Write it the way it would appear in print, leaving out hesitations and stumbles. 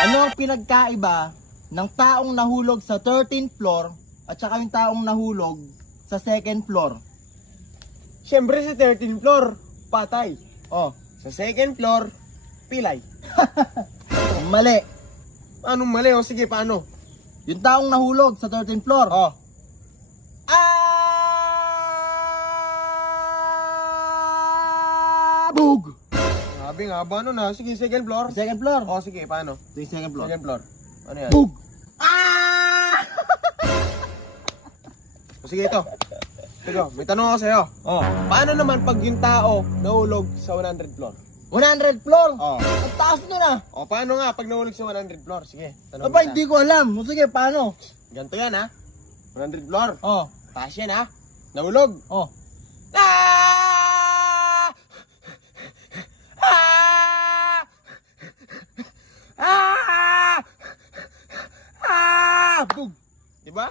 Ano ang pinagkaiba ng taong nahulog sa 13th floor at saka yung taong nahulog sa 2nd floor? Siyempre sa 13th floor, patay. Oh, Sa 2nd floor, pilay. mali. Paano mali? O sige, paano? Yung taong nahulog sa 13th floor. Oh. Bug! Sabi nga ba ano na? Sige, 2nd floor. 2nd floor. O sige, paano? Ito yung 2nd floor. 2nd floor. Ano yan? Bug! O sige, ito. Sige, may tanong ako sa'yo. Oh, Paano naman pag yung tao nahulog sa 100 floor? 100 floor. Oh. Ang taas nun ah. O paano nga pag nahulog sa 100 floor? Sige, tanong Aba, kita. hindi ko alam. O sige, paano? Ganito yan ha. 100 floor. Oh, Taas yan ha. Nahulog. oh. Ah! Ah! Ah! Ah! Bug! Diba?